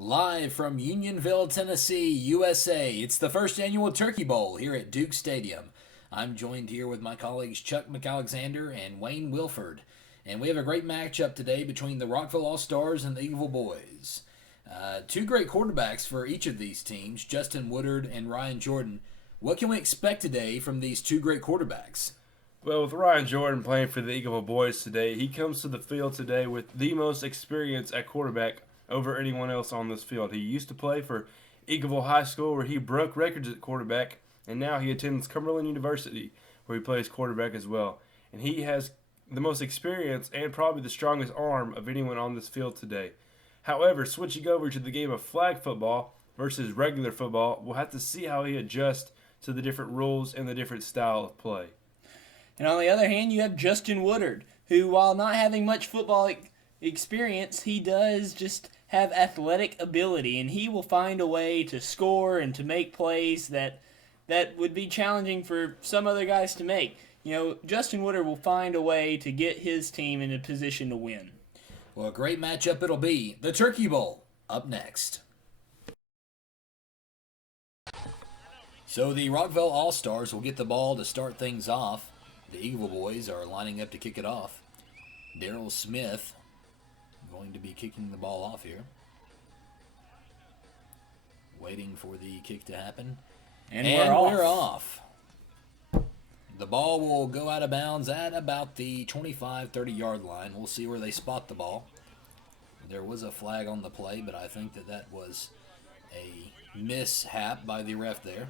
Live from Unionville, Tennessee, USA, it's the first annual Turkey Bowl here at Duke Stadium. I'm joined here with my colleagues Chuck McAlexander and Wayne Wilford, and we have a great matchup today between the Rockville All-Stars and the Eagleville Boys. Two great quarterbacks for each of these teams, Justin Woodard and Ryan Jordan. What can we expect today from these two great quarterbacks? Well, with Ryan Jordan playing for the Eagleville Boys today, he comes to the field today with the most experience at quarterback over anyone else on this field. He used to play for Eagleville High School, where he broke records at quarterback, and now he attends Cumberland University, where he plays quarterback as well. And he has the most experience and probably the strongest arm of anyone on this field today. However, switching over to the game of flag football versus regular football, we'll have to see how he adjusts to the different rules and the different style of play. And on the other hand, you have Justin Woodard, who, while not having much football experience, he does just have athletic ability, and he will find a way to score and to make plays that would be challenging for some other guys to make. You know, Justin Woodard will find a way to get his team in a position to win. Well, a great matchup it'll be. The Turkey Bowl, up next. So the Rockville All-Stars will get the ball to start things off. The Eagleville Boys are lining up to kick it off. Daryl Smith going to be kicking the ball off here. Waiting for the kick to happen. And we're off. The ball will go out of bounds at about the 25-30 yard line. We'll see where they spot the ball. There was a flag on the play, but I think that was a mishap by the ref there.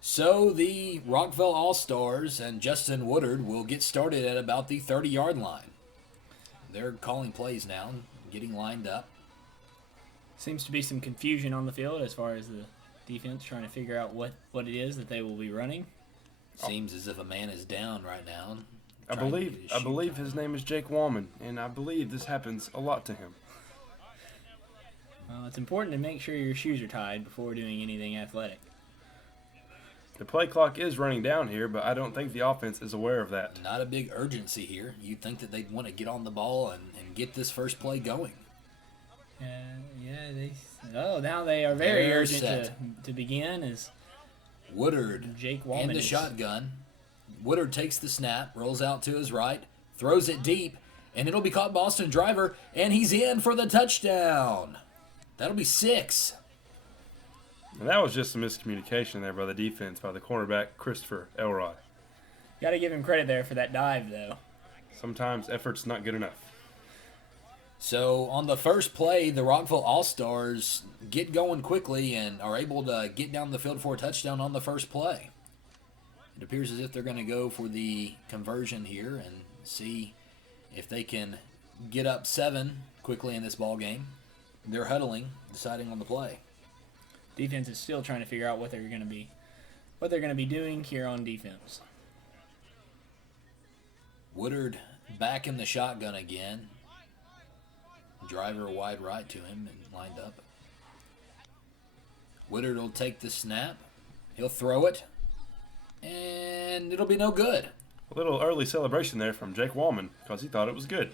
So the Rockville All-Stars and Justin Woodard will get started at about the 30-yard line. They're calling plays now, getting lined up. Seems to be some confusion on the field as far as the defense trying to figure out what it is that they will be running. Seems as if a man is down right now. I believe his name is Jake Wallman, and I believe this happens a lot to him. Well, it's important to make sure your shoes are tied before doing anything athletic. The play clock is running down here, but I don't think the offense is aware of that. Not a big urgency here. You'd think that they'd want to get on the ball and get this first play going. Now they are very urgent to begin as Woodard Jake Wallman in the shotgun. Woodard takes the snap, rolls out to his right, throws it deep, and it'll be caught by Austin Driver, and he's in for the touchdown. That'll be 6. And that was just a miscommunication there by the defense, by the cornerback, Christopher Elrod. Got to give him credit there for that dive, though. Sometimes effort's not good enough. So on the first play, the Rockville All-Stars get going quickly and are able to get down the field for a touchdown on the first play. It appears as if they're going to go for the conversion here and see if they can get up 7 quickly in this ball game. They're huddling, deciding on the play. Defense is still trying to figure out what they're going to be doing here on defense. Woodard back in the shotgun again. Driver wide right to him and lined up. Woodard will take the snap. He'll throw it. And it'll be no good. A little early celebration there from Jake Wallman because he thought it was good.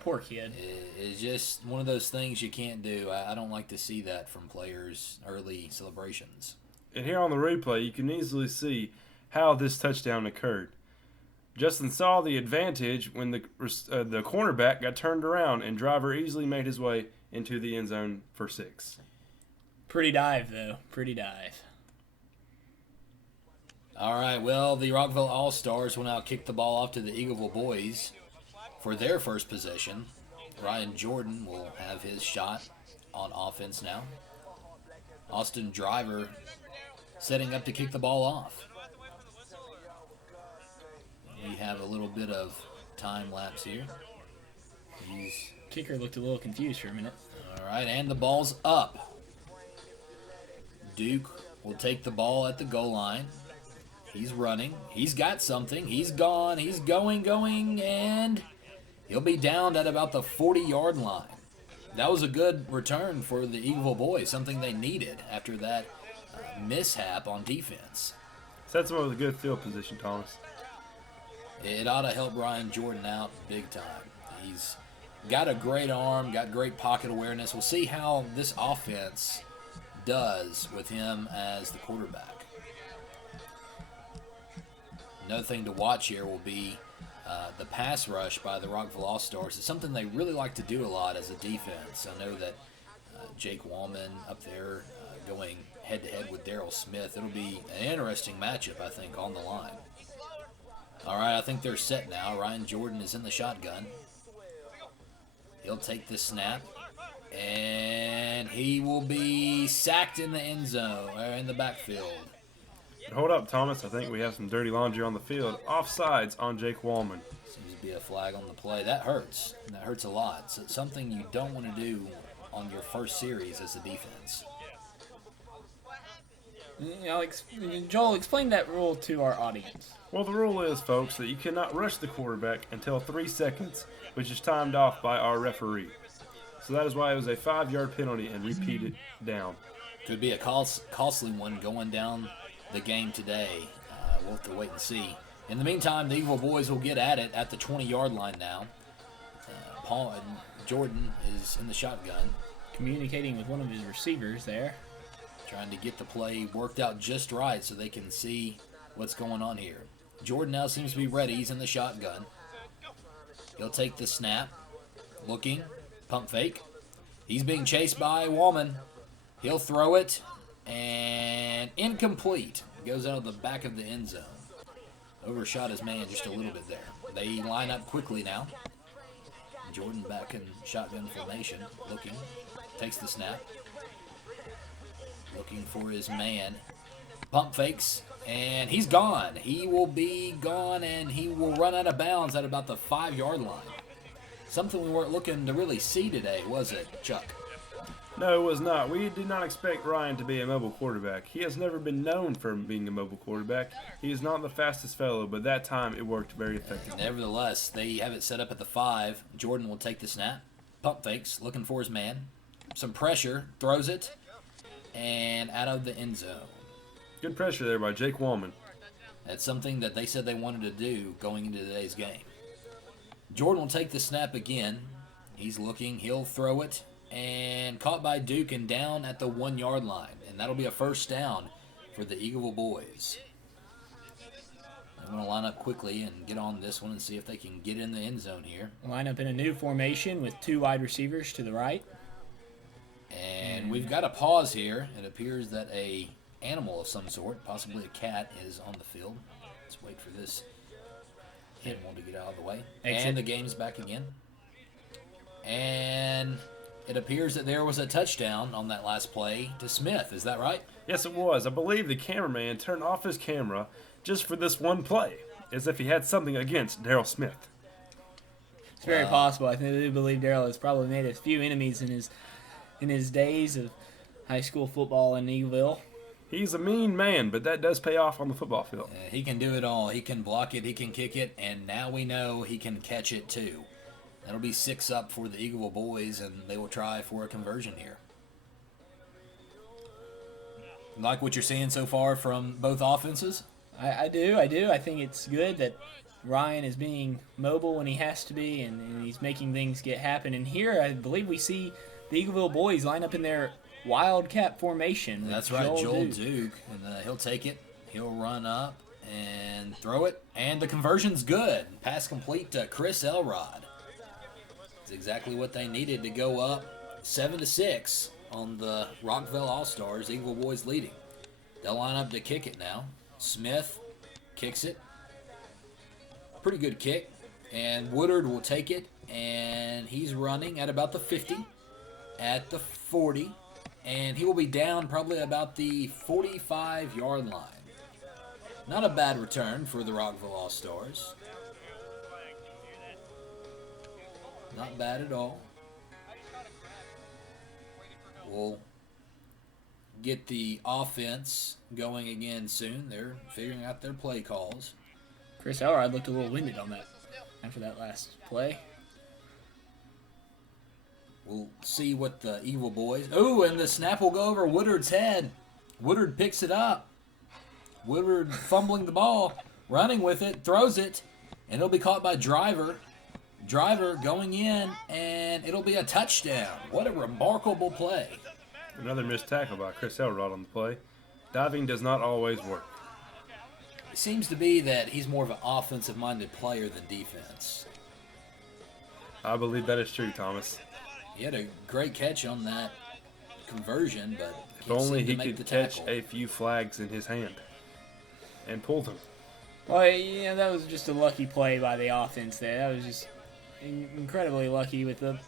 Poor kid. It's just one of those things you can't do. I don't like to see that from players' early celebrations. And here on the replay, you can easily see how this touchdown occurred. Justin saw the advantage when the cornerback got turned around, and Driver easily made his way into the end zone for 6. Pretty dive, though. Pretty dive. All right, well, the Rockville All-Stars will now kick the ball off to the Eagleville Boys for their first possession. Ryan Jordan will have his shot on offense now. Austin Driver setting up to kick the ball off. We have a little bit of time lapse here. Kicker looked a little confused for a minute. All right, and the ball's up. Duke will take the ball at the goal line. He's running. He's got something. He's gone. He's going, and he'll be down at about the 40-yard line. That was a good return for the Eagleville Boys, something they needed after that mishap on defense. Sets him up with a good field position, Thomas. It ought to help Ryan Jordan out big time. He's got a great arm, got great pocket awareness. We'll see how this offense does with him as the quarterback. Another thing to watch here will be the pass rush by the Rockville All-Stars. It's something they really like to do a lot as a defense. I know that Jake Wallman up there going head-to-head with Daryl Smith. It'll be an interesting matchup, I think, on the line. All right, I think they're set now. Ryan Jordan is in the shotgun. He'll take the snap, and he will be sacked in the end zone, or in the backfield. Hold up, Thomas. I think we have some dirty laundry on the field. Offsides on Jake Wallman. Seems to be a flag on the play. That hurts. That hurts a lot. So it's something you don't want to do on your first series as a defense. Joel, explain that rule to our audience. Well, the rule is, folks, that you cannot rush the quarterback until 3 seconds, which is timed off by our referee. So that is why it was a 5-yard penalty and repeated down. Could be a costly one going down the game today. We'll have to wait and see. In the meantime, the Eagle boys will get at it at the 20-yard line now. Paul and Jordan is in the shotgun. Communicating with one of his receivers there. Trying to get the play worked out just right so they can see what's going on here. Jordan now seems to be ready. He's in the shotgun. He'll take the snap. Looking. Pump fake. He's being chased by Wallman. He'll throw it. And incomplete. Goes out of the back of the end zone. Overshot his man just a little bit there. They line up quickly now. Jordan back in shotgun formation. Looking. Takes the snap. Looking for his man. Pump fakes. And he's gone. He will be gone, and he will run out of bounds at about the 5-yard line. Something we weren't looking to really see today, was it, Chuck? No, it was not. We did not expect Ryan to be a mobile quarterback. He has never been known for being a mobile quarterback. He is not the fastest fellow, but that time it worked very effectively. Nevertheless, they have it set up at the 5. Jordan will take the snap. Pump fakes, looking for his man. Some pressure, throws it, and out of the end zone. Good pressure there by Jake Wallman. That's something that they said they wanted to do going into today's game. Jordan will take the snap again. He's looking. He'll throw it. And caught by Duke and down at the 1-yard line. And that'll be a first down for the Eagleville boys. They're going to line up quickly and get on this one and see if they can get in the end zone here. Line up in a new formation with 2 wide receivers to the right. And we've got a pause here. It appears that a animal of some sort, possibly a cat, is on the field. Let's wait for this animal to get out of the way. Exit. And the game's back again. And it appears that there was a touchdown on that last play to Smith. Is that right? Yes, it was. I believe the cameraman turned off his camera just for this one play, as if he had something against Daryl Smith. It's very possible. I do believe Daryl has probably made a few enemies in his days of high school football in Eagleville. He's a mean man, but that does pay off on the football field. He can do it all. He can block it, he can kick it, and now we know he can catch it too. That'll be 6 up for the Eagleville boys, and they will try for a conversion here. Like what you're seeing so far from both offenses? I do. I think it's good that Ryan is being mobile when he has to be, and he's making things happen. And here, I believe we see the Eagleville boys line up in their Wildcat formation. That's right, Joel Duke. And he'll take it. He'll run up and throw it. And the conversion's good. Pass complete to Chris Elrod. It's exactly what they needed to go up 7-6 on the Rockville All-Stars. Eagleville boys leading. They'll line up to kick it now. Smith kicks it. Pretty good kick. And Woodard will take it. And he's running at about the 50. At the 40. And he will be down probably about the 45-yard line. Not a bad return for the Rockville All-Stars. Not bad at all. We'll get the offense going again soon. They're figuring out their play calls. Chris Elrod looked a little winded on that after that last play. We'll see what the Eagle boys... Ooh, and the snap will go over Woodard's head. Woodard picks it up. Woodard fumbling the ball, running with it, throws it, and it'll be caught by Driver. Driver going in, and it'll be a touchdown. What a remarkable play. Another missed tackle by Chris Elrod on the play. Diving does not always work. It seems to be that he's more of an offensive-minded player than defense. I believe that is true, Thomas. He had a great catch on that conversion, but If only seem to he make could the catch tackle. a few flags in his hand and pull them. Well, yeah, that was just a lucky play by the offense there. That was just incredibly lucky with the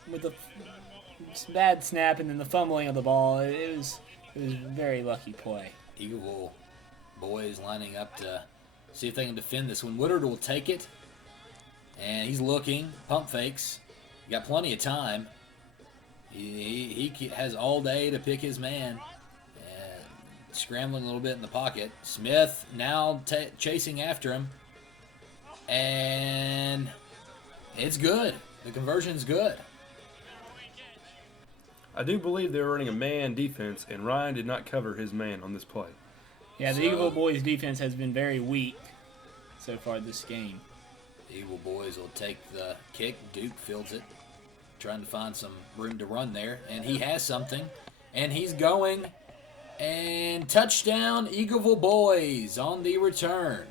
bad snap and then the fumbling of the ball. It was a very lucky play. Eagleville boys lining up to see if they can defend this one. Woodard will take it, and he's looking. Pump fakes. Got plenty of time. He has all day to pick his man. Scrambling a little bit in the pocket. Smith now chasing after him. And it's good. The conversion's good. I do believe they were running a man defense, and Ryan did not cover his man on this play. Yeah, the So- Eagleville boys' defense has been very weak so far this game. The Eagle boys will take the kick. Duke fields it. Trying to find some room to run there. And he has something. And he's going. And touchdown, Eagleville boys on the return.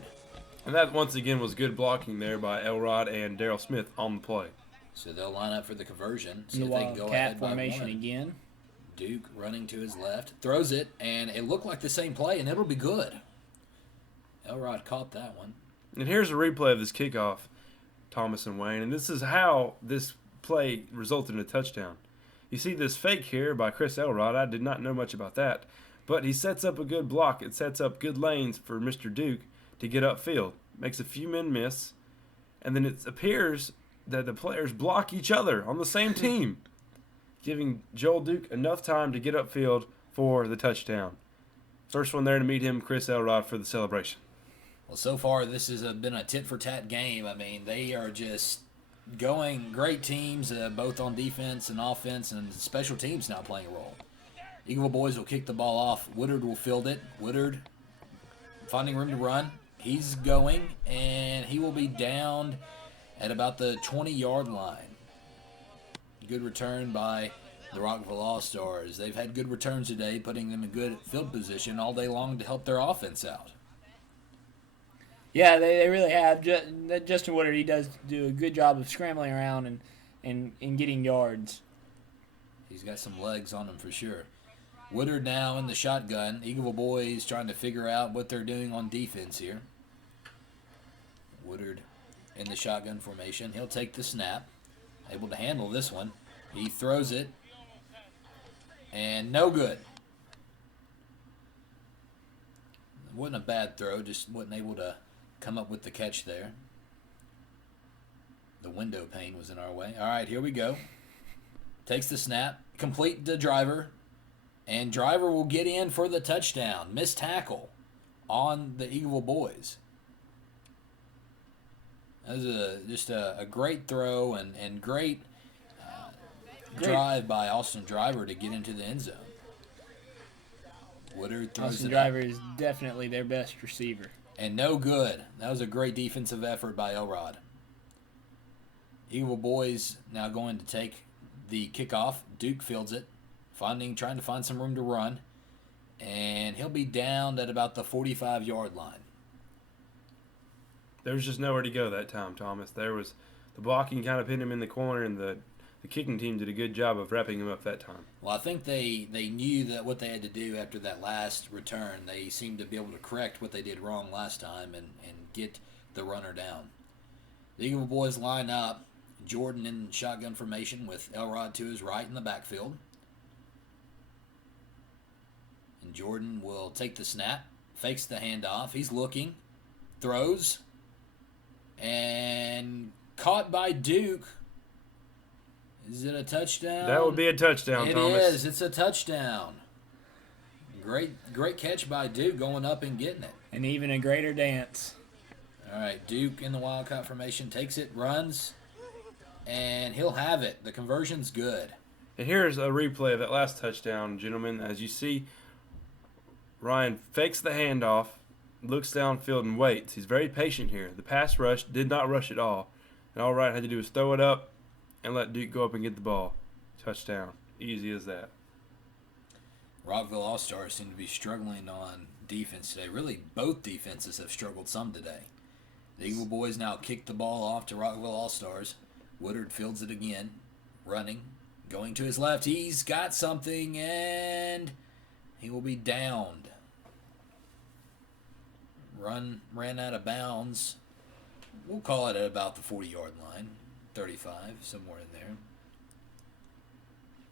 And that, once again, was good blocking there by Elrod and Daryl Smith on the play. So they'll line up for the conversion. See In the if they can go Wildcat ahead by formation one. again. Duke running to his left. Throws it, and it looked like the same play, and it'll be good. Elrod caught that one. And here's a replay of this kickoff, Thomas and Wayne. And this is how this play resulted in a touchdown. You see this fake here by Chris Elrod. I did not know much about that. But he sets up a good block. It sets up good lanes for Mr. Duke to get upfield. Makes a few men miss. And then it appears that the players block each other on the same team, giving Joel Duke enough time to get upfield for the touchdown. First one there to meet him, Chris Elrod, for the celebration. Well, so far this has been a tit-for-tat game. I mean, they are just going great teams, both on defense and offense, and special teams now playing a role. Eagle boys will kick the ball off. Woodard will field it. Woodard finding room to run. He's going, and he will be downed at about the 20-yard line. Good return by the Rockville All-Stars. They've had good returns today, putting them in good field position all day long to help their offense out. Yeah, they really have. Justin Woodard, he does do a good job of scrambling around and getting yards. He's got some legs on him for sure. Woodard now in the shotgun. Eagleville boys trying to figure out what they're doing on defense here. Woodard in the shotgun formation. He'll take the snap. Able to handle this one. He throws it. And no good. Wasn't a bad throw. Just wasn't able to come up with the catch there. The window pane was in our way. All right, here we go. Takes the snap. Complete to Driver. And Driver will get in for the touchdown. Missed tackle on the Eagleville boys. That was just a great throw and great drive by Austin Driver to get into the end zone. Woodard throws Austin it Driver up, is definitely their best receiver. and no good. That was a great defensive effort by Elrod. Eagleville boys now going to take the kickoff. Duke fields it, trying to find some room to run, and he'll be down at about the 45-yard line. There was just nowhere to go that time, Thomas. There was the blocking kind of hit him in the corner, and the kicking team did a good job of wrapping him up that time. Well, I think they knew that what they had to do after that last return. They seemed to be able to correct what they did wrong last time and get the runner down. The Eagle boys line up. Jordan in shotgun formation with Elrod to his right in the backfield. And Jordan will take the snap, fakes the handoff. He's looking, throws, and caught by Duke. Is it a touchdown? That would be a touchdown, It Thomas. is. It's a touchdown. Great catch by Duke going up and getting it. And even a greater dance. All right, Duke in the Wildcat formation takes it, runs, and he'll have it. The conversion's good. And here's a replay of that last touchdown, gentlemen. As you see, Ryan fakes the handoff, looks downfield and waits. He's very patient here. The pass rush did not rush at all. And all Wright had to do was throw it up and let Duke go up and get the ball. Touchdown. Easy as that. Rockville All-Stars seem to be struggling on defense today. Really, both defenses have struggled some today. The Eagle Boys now kick the ball off to Rockville All-Stars. Woodard fields it again, running, going to his left. He's got something, and he will be downed. Ran out of bounds. We'll call it at about the 40-yard line, 35, somewhere in there.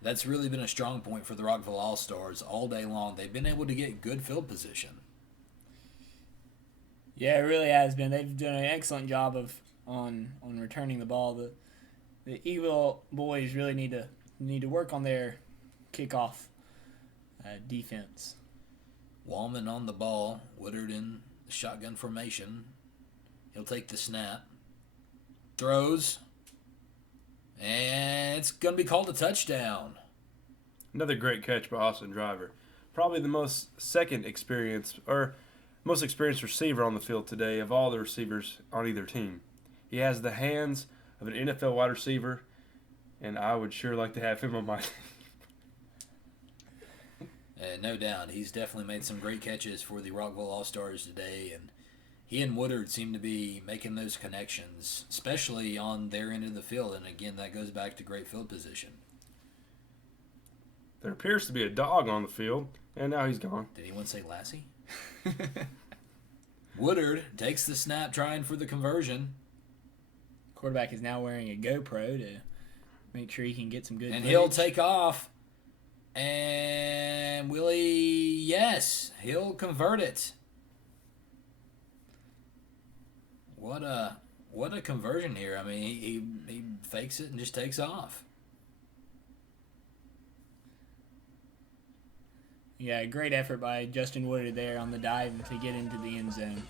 That's really been a strong point for the Rockville All-Stars all day long. They've been able to get good field position. Yeah, it really has been. They've done an excellent job of on returning the ball. The Eagle boys really need to work on their kickoff defense. Wallman on the ball. Woodard in the shotgun formation. He'll take the snap. Throws. And it's going to be called a touchdown. Another great catch by Austin Driver. Probably the most experienced receiver on the field today of all the receivers on either team. He has the hands of an NFL wide receiver, and I would sure like to have him on my team. No doubt. He's definitely made some great catches for the Rockville All-Stars today, and he and Woodard seem to be making those connections, especially on their end of the field. And again, that goes back to great field position. There appears to be a dog on the field, and now he's gone. Did anyone say Lassie? Woodard takes the snap, trying for the conversion. Quarterback is now wearing a GoPro to make sure he can get some good And footage. he'll take off. And he'll convert it. What a conversion here. I mean, he fakes it and just takes off. Yeah, great effort by Justin Woodard there on the dive to get into the end zone.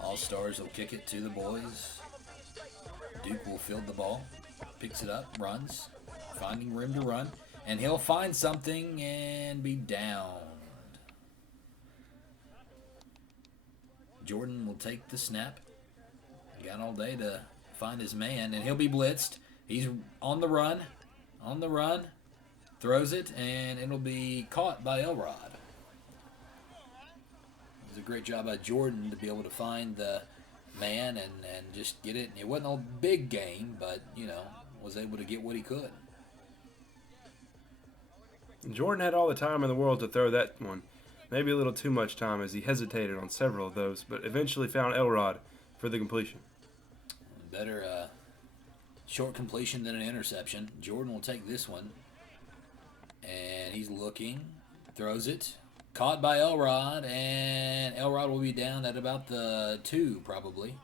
All-Stars will kick it to the boys. Duke will field the ball, picks it up, runs, finding room to run, and he'll find something and be downed. Jordan will take the snap. He got all day to find his man, and he'll be blitzed. He's on the run, throws it, and it'll be caught by Elrod. It was a great job by Jordan to be able to find the man and just get it. It wasn't a big game, but, was able to get what he could. Jordan had all the time in the world to throw that one. Maybe a little too much time as he hesitated on several of those, but eventually found Elrod for the completion. Better short completion than an interception. Jordan will take this one. And he's looking. Throws it. Caught by Elrod. And Elrod will be down at about the 2, probably.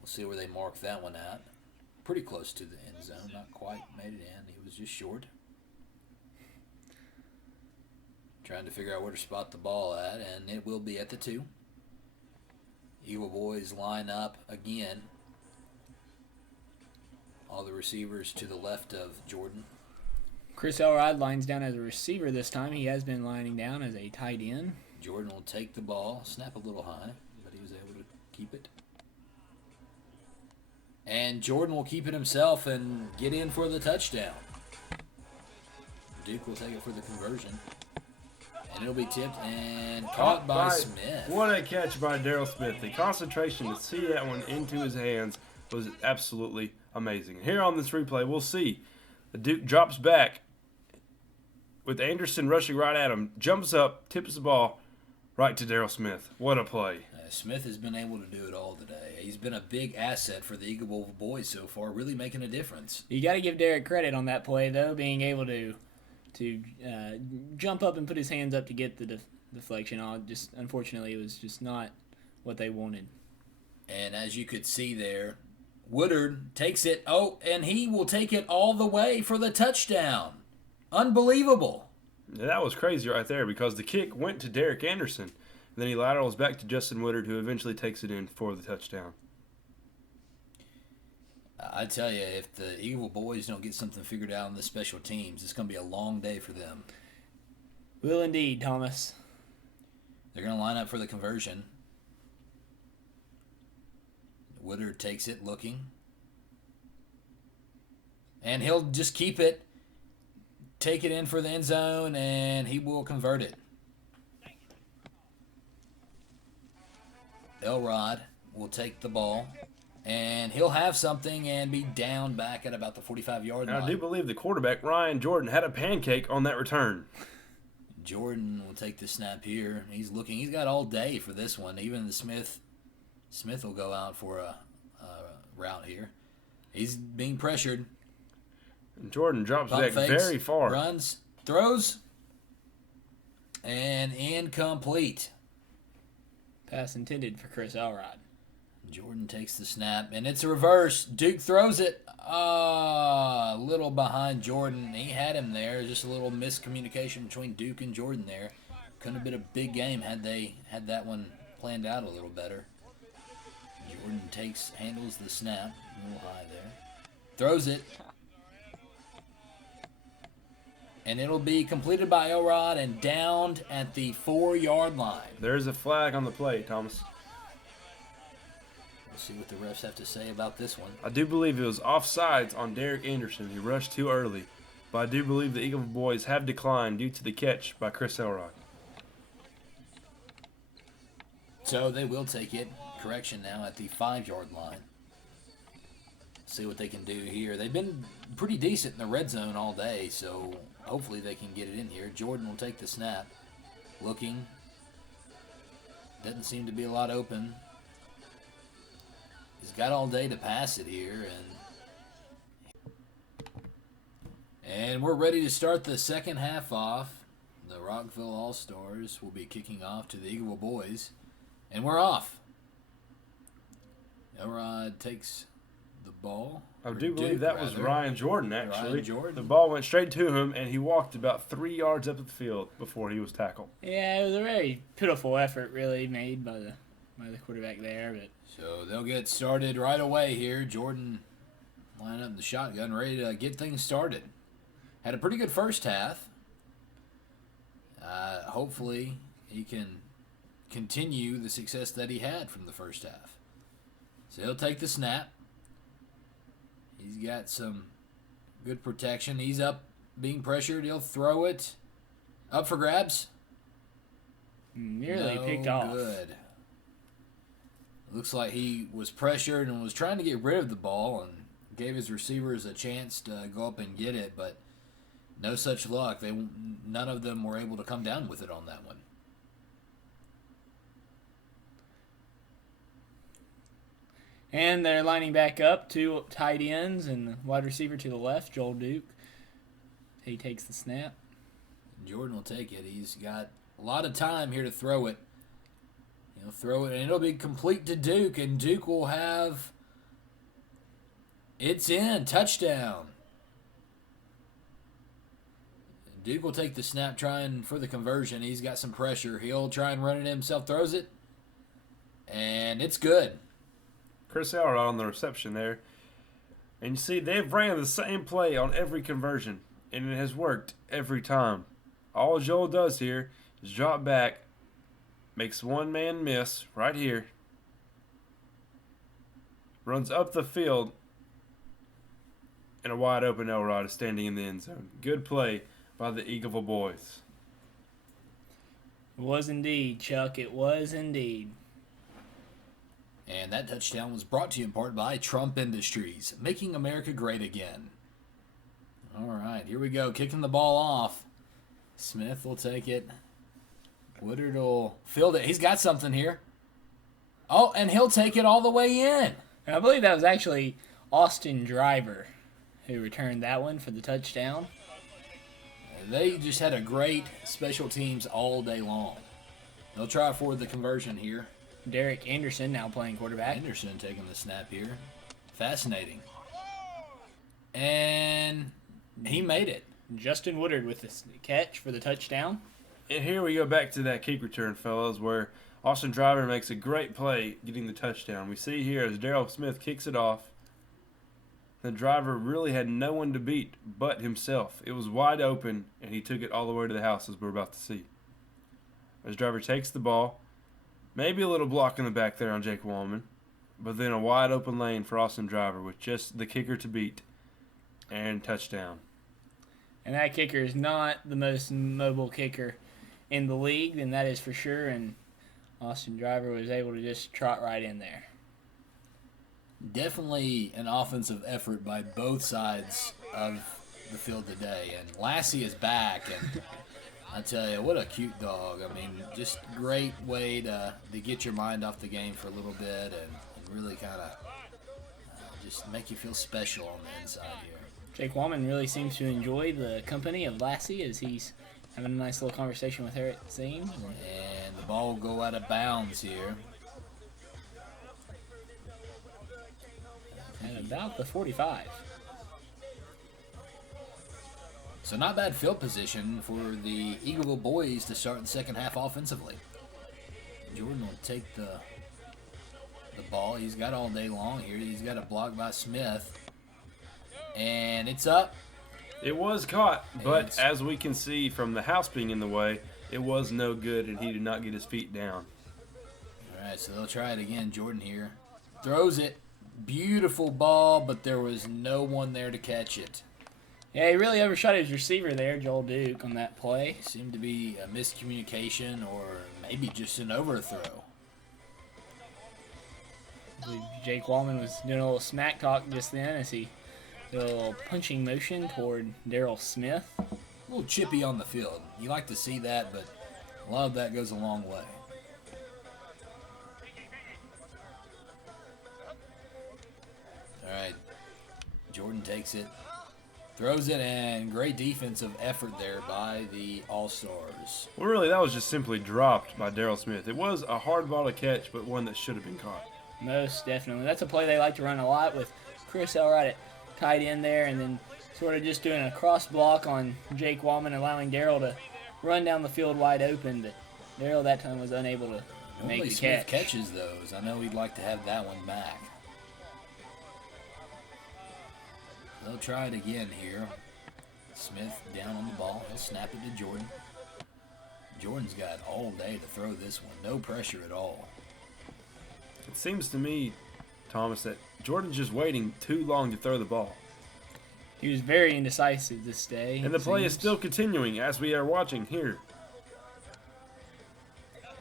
We'll see where they mark that one at. Pretty close to the end zone. Not quite made it in. He was just short. Trying to figure out where to spot the ball at. And it will be at the 2. Eagle boys line up again. All the receivers to the left of Jordan. Chris Elrod lines down as a receiver this time. He has been lining down as a tight end. Jordan will take the ball, snap a little high, but he was able to keep it. And Jordan will keep it himself and get in for the touchdown. Duke will take it for the conversion. And it'll be tipped and caught by Smith. What a catch by Daryl Smith. The concentration to see that one into his hands was absolutely amazing. And here on this replay, we'll see the Duke drops back with Anderson rushing right at him, jumps up, tips the ball right to Daryl Smith. What a play. Smith has been able to do it all today. He's been a big asset for the Eagle boys so far, really making a difference. You got to give Derek credit on that play, though, being able to jump up and put his hands up to get the deflection. Unfortunately, it was just not what they wanted. And as you could see there, Woodard takes it. Oh, and he will take it all the way for the touchdown. Unbelievable. Yeah, that was crazy right there because the kick went to Derek Anderson. And then he laterals back to Justin Woodard, who eventually takes it in for the touchdown. I tell you, if the Eagle boys don't get something figured out on the special teams, it's going to be a long day for them. Will indeed, Thomas. They're going to line up for the conversion. Woodard takes it looking. And he'll just keep it, take it in for the end zone, and he will convert it. Elrod will take the ball, and he'll have something and be down back at about the 45-yard line. I do believe the quarterback, Ryan Jordan, had a pancake on that return. Jordan will take the snap here. He's looking. He's got all day for this one. Even the Smith will go out for a route here. He's being pressured. And Jordan drops Pump back fakes, very far. Runs, throws, and incomplete. Pass intended for Chris Elrod. Jordan takes the snap, and it's a reverse. Duke throws it. A little behind Jordan. He had him there. Just a little miscommunication between Duke and Jordan there. Couldn't have been a big game had they had that one planned out a little better. Jordan handles the snap. A little high there. Throws it. And it'll be completed by Elrod and downed at the 4-yard line. There's a flag on the play, Thomas. We'll see what the refs have to say about this one. I do believe it was offsides on Derek Anderson. He rushed too early. But I do believe the Eagle boys have declined due to the catch by Chris Elrod. So they will take it. Correction now at the 5-yard line. See what they can do here. They've been pretty decent in the red zone all day, so hopefully they can get it in here. Jordan will take the snap. Looking. Doesn't seem to be a lot open. He's got all day to pass it here, and we're ready to start the second half off. The Rockville All-Stars will be kicking off to the Eagle boys, and we're off. Elrod takes the ball. I do believe that was Ryan Jordan, actually. Ryan Jordan. The ball went straight to him, and he walked about 3 yards up the field before he was tackled. Yeah, it was a very pitiful effort, really, made by the quarterback there. But so they'll get started right away here. Jordan lining up the shotgun, ready to get things started. Had a pretty good first half. Hopefully he can continue the success that he had from the first half. So he'll take the snap. He's got some good protection. He's up, being pressured. He'll throw it. Up for grabs. nearly picked off. Good. Looks like he was pressured and was trying to get rid of the ball and gave his receivers a chance to go up and get it, but no such luck. None of them were able to come down with it on that one. And they're lining back up, two tight ends and the wide receiver to the left, Joel Duke. He takes the snap. Jordan will take it. He's got a lot of time here to throw it. He'll throw it, and it'll be complete to Duke, and Duke will have... It's in. Touchdown. Duke will take the snap, trying for the conversion. He's got some pressure. He'll try and run it himself, throws it, and it's good. Chris Elrod on the reception there. And you see, they've ran the same play on every conversion, and it has worked every time. All Joel does here is drop back, makes one man miss right here, runs up the field, and a wide open Elrod is standing in the end zone. Good play by the Eagleville boys. It was indeed, Chuck. It was indeed. And that touchdown was brought to you in part by Trump Industries, making America great again. All right, here we go. Kicking the ball off. Smith will take it. Woodard will field it. He's got something here. Oh, and he'll take it all the way in. And I believe that was actually Austin Driver who returned that one for the touchdown. They just had a great special teams all day long. They'll try for the conversion here. Derek Anderson now playing quarterback. Anderson taking the snap here. Fascinating. And he made it. Justin Woodard with the catch for the touchdown. And here we go back to that kick return, fellas, where Austin Driver makes a great play getting the touchdown. We see here as Darrell Smith kicks it off. The driver really had no one to beat but himself. It was wide open, and he took it all the way to the house, as we're about to see. As Driver takes the ball, maybe a little block in the back there on Jake Wallman. but then a wide open lane for Austin Driver with just the kicker to beat and touchdown. And that kicker is not the most mobile kicker in the league, and that is for sure. And Austin Driver was able to just trot right in there. Definitely an offensive effort by both sides of the field today. And Lassie is back, and I tell you, what a cute dog. I mean, just great way to get your mind off the game for a little bit and really kind of just make you feel special on the inside here. Jake Wallman really seems to enjoy the company of Lassie as he's having a nice little conversation with her, it seems. And the ball will go out of bounds here. At about the 45. So not bad field position for the Eagleville boys to start the second half offensively. Jordan will take the ball. He's got all day long here. He's got a block by Smith. And it's up. It was caught, but as we can see from the house being in the way, it was no good, and he did not get his feet down. All right, so they'll try it again. Jordan here throws it. Beautiful ball, but there was no one there to catch it. Yeah, he really overshot his receiver there, Joel Duke, on that play. Seemed to be a miscommunication or maybe just an overthrow. I believe Jake Wallman was doing a little smack talk just then as he did a little punching motion toward Daryl Smith. A little chippy on the field. You like to see that, but a lot of that goes a long way. All right, Jordan takes it, throws it, and great defensive effort there by the All-Stars. Well, really, that was just simply dropped by Daryl Smith. It was a hard ball to catch, but one that should have been caught. Most definitely. That's a play they like to run a lot with Chris Elrod at tight end there, and then sort of just doing a cross block on Jake Wallman, allowing Daryl to run down the field wide open. But Daryl that time was unable to make the Smith catch. catches those. I know he'd like to have that one back. They'll try it again here. Smith down on the ball. He'll snap it to Jordan. Jordan's got all day to throw this one. No pressure at all. It seems to me, Thomas, that Jordan's just waiting too long to throw the ball. He was very indecisive this day. And the play is still continuing as we are watching here.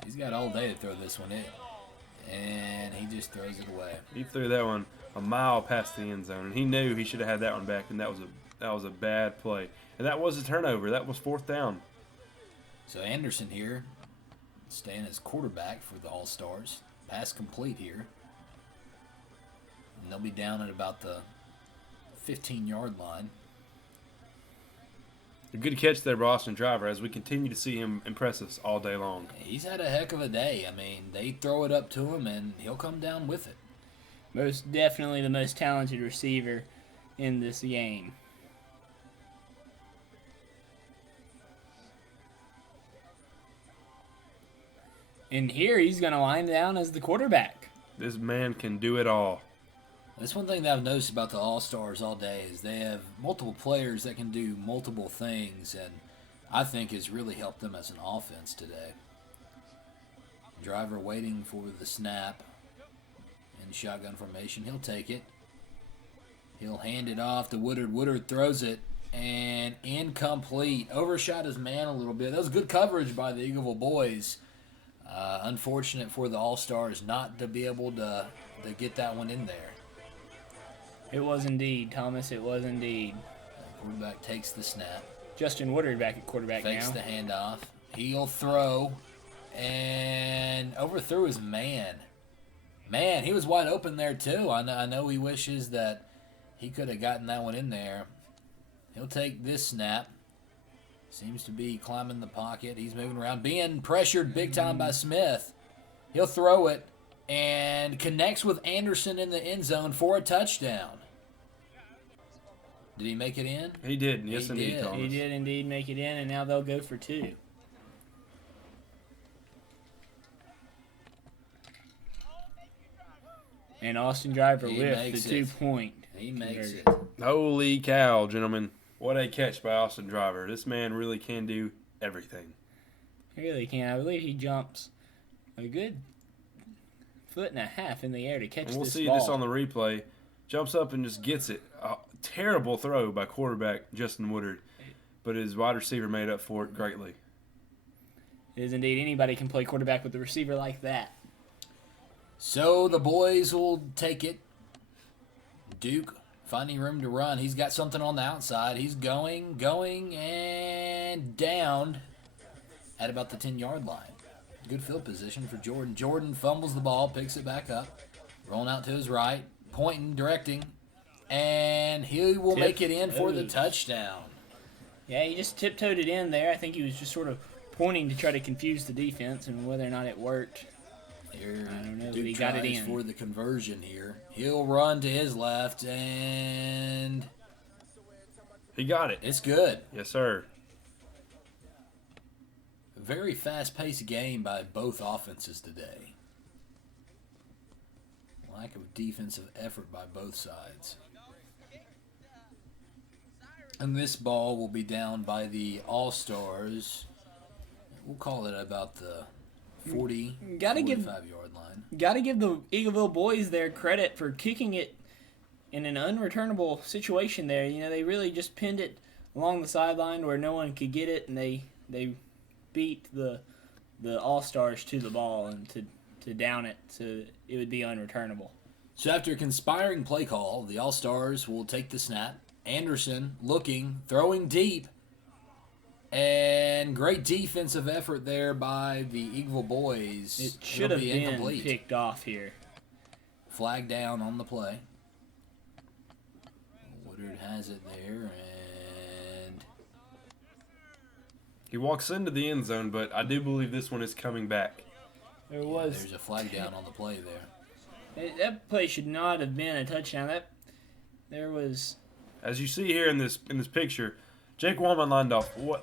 He's got all day to throw this one in. And he just throws it away. He threw that one a mile past the end zone, and he knew he should have had that one back, and that was a bad play. And that was a turnover. That was fourth down. So Anderson here, staying as quarterback for the All-Stars. Pass complete here. And they'll be down at about the 15-yard line. A good catch there by Austin Driver as we continue to see him impress us all day long. He's had a heck of a day. I mean, they throw it up to him, and he'll come down with it. most definitely the most talented receiver in this game. And here he's going to line down as the quarterback. This man can do it all. That's one thing that I've noticed about the All-Stars all day is they have multiple players that can do multiple things, and I think has really helped them as an offense today. Driver waiting for the snap in shotgun formation. He'll take it. He'll hand it off to Woodard. Woodard throws it, and incomplete. Overshot his man a little bit. That was good coverage by the Eagleville boys. Unfortunate for the All-Stars not to be able to get that one in there. It was indeed, Thomas. It was indeed. The quarterback takes the snap. Justin Woodard back at quarterback Fakes now. the handoff. He'll throw and overthrew his man. Man, he was wide open there too. I know he wishes that he could have gotten that one in there. He'll take this snap. Seems to be climbing the pocket. He's moving around. Being pressured big time by Smith. He'll throw it and connects with Anderson in the end zone for a touchdown. Did he make it in? He did. Yes, He indeed, did. Thomas. He did indeed make it in, and now they'll go for two. And Austin Driver He with makes the it. 2-point. He makes it. Holy cow, gentlemen. What a catch by Austin Driver. This man really can do everything. He really can. I believe he jumps a good 1.5 feet in the air to catch And we'll this see ball. this on the replay. Jumps up and just gets it. A terrible throw by quarterback Justin Woodard, but his wide receiver made up for it greatly. It is indeed. Anybody can play quarterback with a receiver like that. So the boys will take it. Duke finding room to run. He's got something on the outside. He's going, and downed at about the 10-yard line. Good field position for Jordan. Jordan fumbles the ball, picks it back up, rolling out to his right, pointing, directing, and he will make it in for the touchdown. Yeah, he just tiptoed it in there. I think he was just sort of pointing to try to confuse the defense, and whether or not it worked, Here, I don't know, but Duke he got it tries in. for the conversion here. He'll run to his left, and He got it. it's good. Yes, sir. A very fast-paced game by both offenses today. Lack of defensive effort by both sides. And this ball will be down by the All-Stars. We'll call it about the 40, Gotta give- 45-yard line. Got to give the Eagleville boys their credit for kicking it in an unreturnable situation there. You know, they really just pinned it along the sideline where no one could get it, and they beat the All-Stars to the ball and to down it so it would be unreturnable. So after a conspiring play call, the All-Stars will take the snap. Anderson looking, throwing deep, and great defensive effort there by the Eagleville boys. It should have It'll be been incomplete. picked off here. Flag down on the play. Woodard has it there, and He walks into the end zone, but I do believe this one is coming back. There was there's a flag down on the play there. that play should not have been a touchdown. There was. As you see here in this picture, Jake Wallman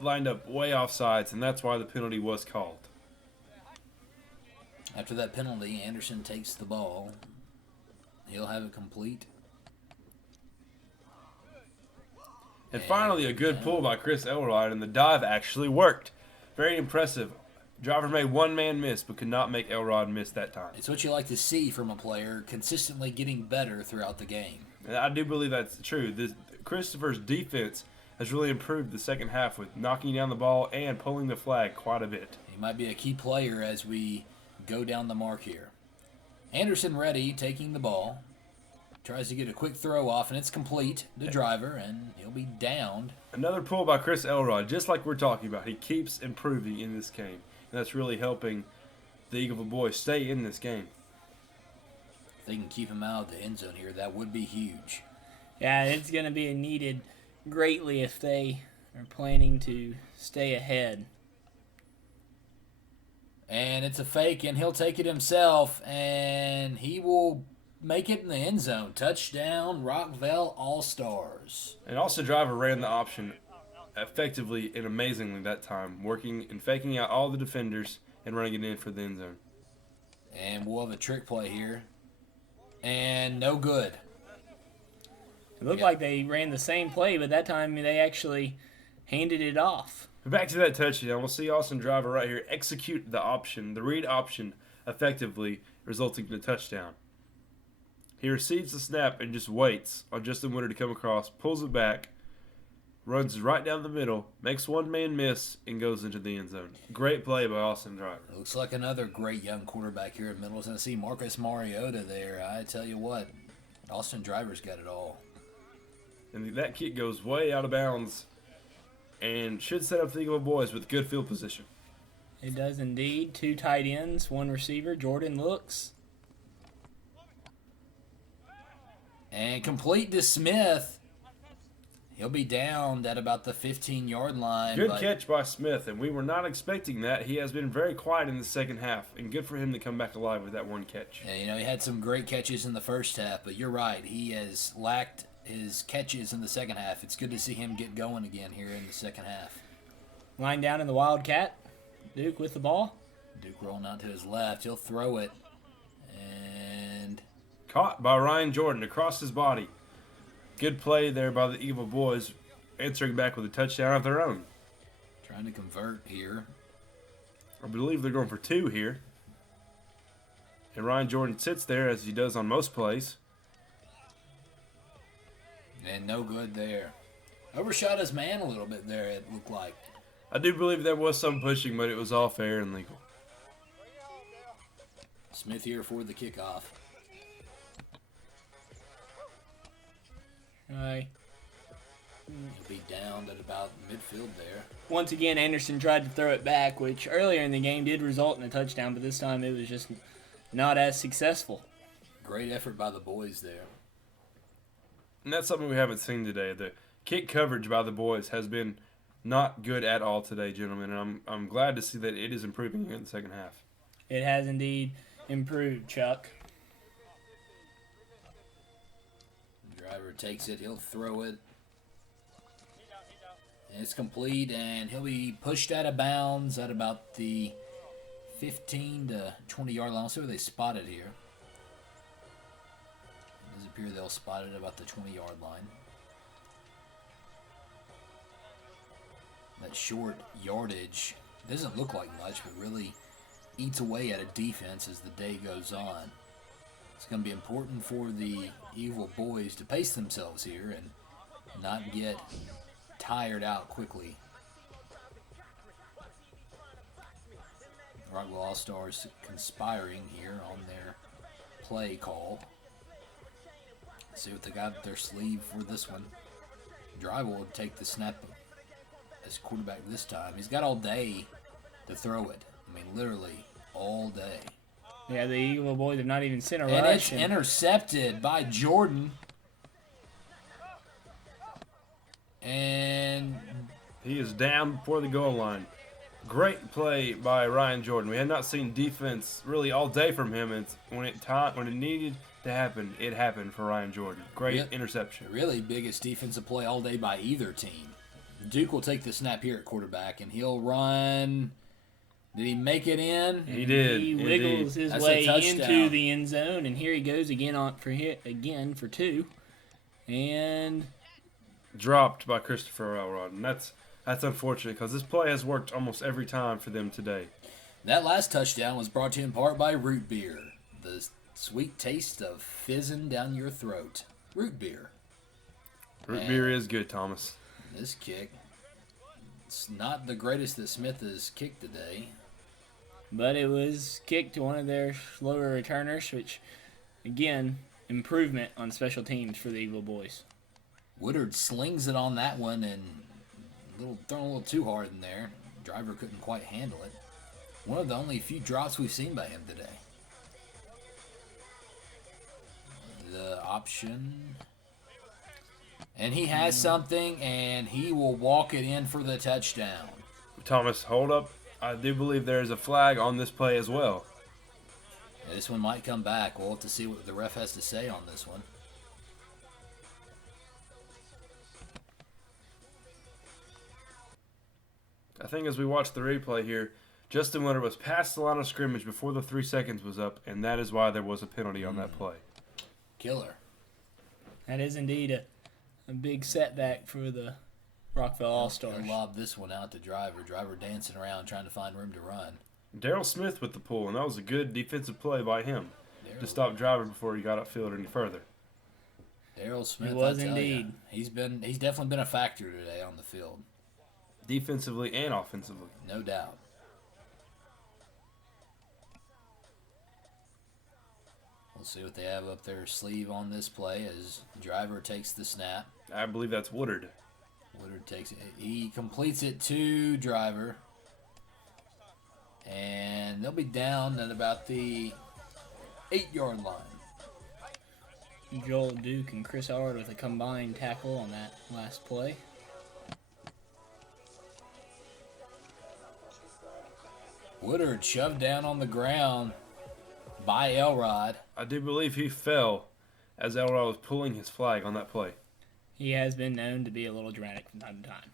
lined up way off sides, and that's why the penalty was called. After that penalty, Anderson takes the ball. He'll have it complete. And finally, a good pull by Chris Elrod, and the dive actually worked. Very impressive. Driver made one man miss, but could not make Elrod miss that time. It's what you like to see from a player consistently getting better throughout the game. And I do believe that's true. Christopher's defense has really improved the second half with knocking down the ball and pulling the flag quite a bit. He might be a key player as we go down the mark here. Anderson ready, taking the ball. Tries to get a quick throw off, and it's complete. The driver, and he'll be downed. Another pull by Chris Elrod, just like we're talking about. He keeps improving in this game, and that's really helping the Eagleville boys stay in this game. If they can keep him out of the end zone here, that would be huge. Yeah, it's going to be needed greatly if they are planning to stay ahead. And it's a fake, and he'll take it himself, and he will make it in the end zone. Touchdown, Rockville All-Stars. And also, driver ran the option effectively and amazingly that time, working and faking out all the defenders and running it in for the end zone. And we'll have a trick play here. And no good. It looked like they ran the same play, but that time they actually handed it off. Back to that touchdown, we'll see Austin Driver right here execute the option, the read option, effectively, resulting in a touchdown. He receives the snap and just waits on Justin Woodard to come across, pulls it back, runs right down the middle, makes one man miss, and goes into the end zone. Great play by Austin Driver. Looks like another great young quarterback here in Middle Tennessee. Marcus Mariota there. I tell you what, Austin Driver's got it all. And that kick goes way out of bounds and should set up the Eagle boys with good field position. It does indeed. 2 tight ends, 1 receiver. Jordan looks. And complete to Smith. He'll be downed at about the 15-yard line. Good but catch by Smith, and we were not expecting that. He has been very quiet in the second half, and good for him to come back alive with that one catch. Yeah, you know, he had some great catches in the first half, but you're right. He has lacked his catches in the second half. It's good to see him get going again here in the second half. Line down in the Wildcat. Duke with the ball. Duke rolling out to his left. He'll throw it. And Caught by Ryan Jordan across his body. Good play there by the Eagle boys, answering back with a touchdown of their own. trying to convert here. I believe they're going for 2 here. And Ryan Jordan sits there as he does on most plays. And no good there. Overshot his man a little bit there, it looked like. I do believe there was some pushing, but it was all fair and legal. Smith here for the kickoff. Right. He'll be down at about midfield there. Once again, Anderson tried to throw it back, which earlier in the game did result in a touchdown, but this time it was just not as successful. Great effort by the boys there. And that's something we haven't seen today. The kick coverage by the boys has been not good at all today, gentlemen, and I'm glad to see that it is improving here in the second half. It has indeed improved, Chuck. Driver takes it, he'll throw it. And it's complete, and he'll be pushed out of bounds at about the 15 to 20 yard line. Let's see where they spot it here. It does appear they'll spot it about the 20 yard line. That short yardage doesn't look like much, but really eats away at a defense as the day goes on. It's going to be important for the Evil boys to pace themselves here and not get tired out quickly. Rockville All-Stars conspiring here on their play call. Let's see what they got up their sleeve for this one. Driver will take the snap as quarterback this time. He's got all day to throw it. I mean, literally all day. Yeah, the Eagle boys have not even sent a And rush. it's intercepted by Jordan. And He is down before the goal line. Great play by Ryan Jordan. We had not seen defense really all day from him. It's when it needed to happen, it happened for Ryan Jordan. Great interception. really biggest defensive play all day by either team. Duke will take the snap here at quarterback, and he'll run. Did he make it in? He did. He indeed. wiggles his That's a way touchdown. into the end zone, and here he goes again for two. And Dropped by Christopher Elrod, and that's unfortunate because this play has worked almost every time for them today. That last touchdown was brought to you in part by Root Beer, the sweet taste of fizzing down your throat. Root Beer. Root beer is good, Thomas. This kick, it's not the greatest that Smith has kicked today. but it was kicked to one of their slower returners, which, again, improvement on special teams for the Eagle boys. Woodard slings it on that one and thrown a little too hard in there. Driver couldn't quite handle it. One of the only few drops we've seen by him today. The option. And he has something, and he will walk it in for the touchdown. Thomas, hold up. I do believe there is a flag on this play as well. This one might come back. We'll have to see what the ref has to say on this one. I think as we watch the replay here, Justin Leonard was past the line of scrimmage before the 3 seconds was up, and that is why there was a penalty on that play. Killer. That is indeed a big setback for the Rockville All-Stars. They'll lob this one out to Driver. Driver dancing around trying to find room to run. Daryl Smith with the pull, and that was a good defensive play by him to stop Driver before he got upfield any further. Daryl Smith, He was I tell ya, indeed. he's definitely been a factor today on the field, Defensively and offensively. no doubt. We'll see what they have up their sleeve on this play as Driver takes the snap. I believe that's Woodard. Woodard takes it. He completes it to Driver. And they'll be down at about the 8-yard line. Joel Duke and Chris Howard with a combined tackle on that last play. Woodard shoved down on the ground by Elrod. I do believe he fell as Elrod was pulling his flag on that play. He has been known to be a little dramatic from time to time.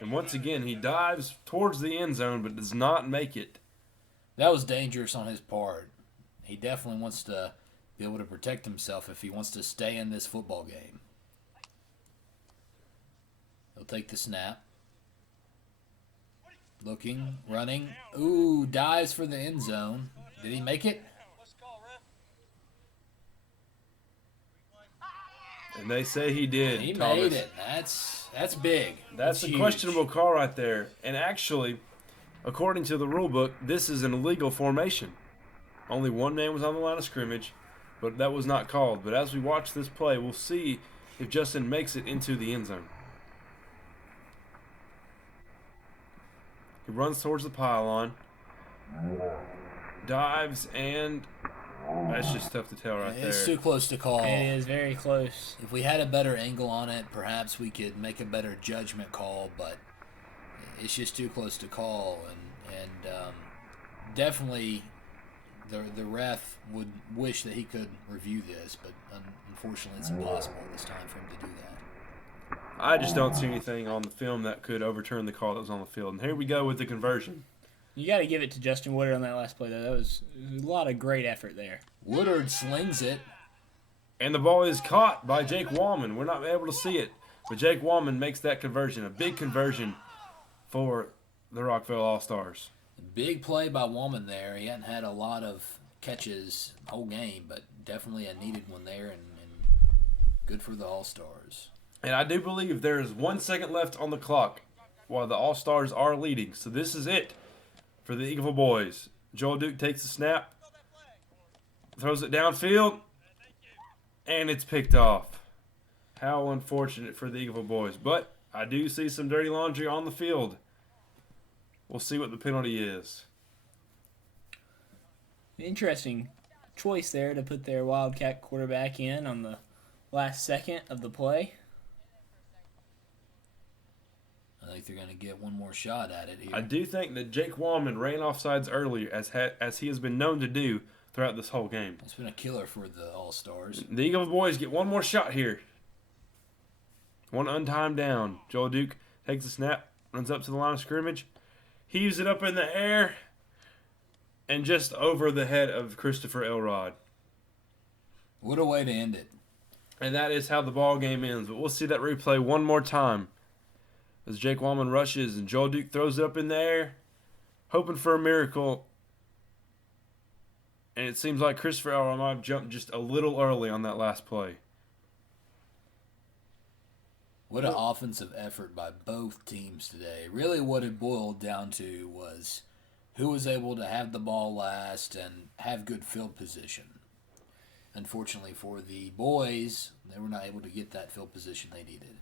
And once again, he dives towards the end zone but does not make it. That was dangerous on his part. He definitely wants to be able to protect himself if he wants to stay in this football game. He'll take the snap. Looking, running. Ooh, dives for the end zone. Did he make it? And they say he did. He Thomas. made it. That's big. That's a huge. questionable call right there. And actually, according to the rule book, this is an illegal formation. Only one man was on the line of scrimmage, but that was not called. But as we watch this play, we'll see if Justin makes it into the end zone. He runs towards the pylon, dives, and that's just tough to tell right It's there. too close to call. It is very close. If we had a better angle on it, perhaps we could make a better judgment call, but it's just too close to call. And definitely the ref would wish that he could review this, but unfortunately it's impossible at this time for him to do that. I just don't see anything on the film that could overturn the call that was on the field. And here we go with the conversion. You got to give it to Justin Woodard on that last play, though. That was a lot of great effort there. Woodard slings it. And the ball is caught by Jake Wallman. We're not able to see it, but Jake Wallman makes that conversion, a big conversion for the Rockville All-Stars. Big play by Woman there. He hadn't had a lot of catches the whole game, but definitely a needed one there, and good for the All-Stars. And I do believe there is 1 second left on the clock while the All-Stars are leading. So this is it for the Eagleville boys. Joel Duke takes the snap, throws it downfield, and it's picked off. How unfortunate for the Eagleville boys. But I do see some dirty laundry on the field. We'll see what the penalty is. Interesting choice there to put their Wildcat quarterback in on the last second of the play. I think they're going to get one more shot at it here. I do think that Jake Wallman ran offsides earlier, as he has been known to do throughout this whole game. It's been a killer for the All-Stars. The Eagle boys get one more shot here. One untimed down. Joel Duke takes the snap, runs up to the line of scrimmage, heaves it up in the air, and just over the head of Christopher Elrod. What a way to end it. And that is how the ball game ends. But we'll see that replay one more time. As Jake Wallman rushes and Joel Duke throws it up in the air, hoping for a miracle. And it seems like Christopher Elrod might have jumped just a little early on that last play. What an offensive effort by both teams today. Really what it boiled down to was who was able to have the ball last and have good field position. Unfortunately for the boys, they were not able to get that field position they needed.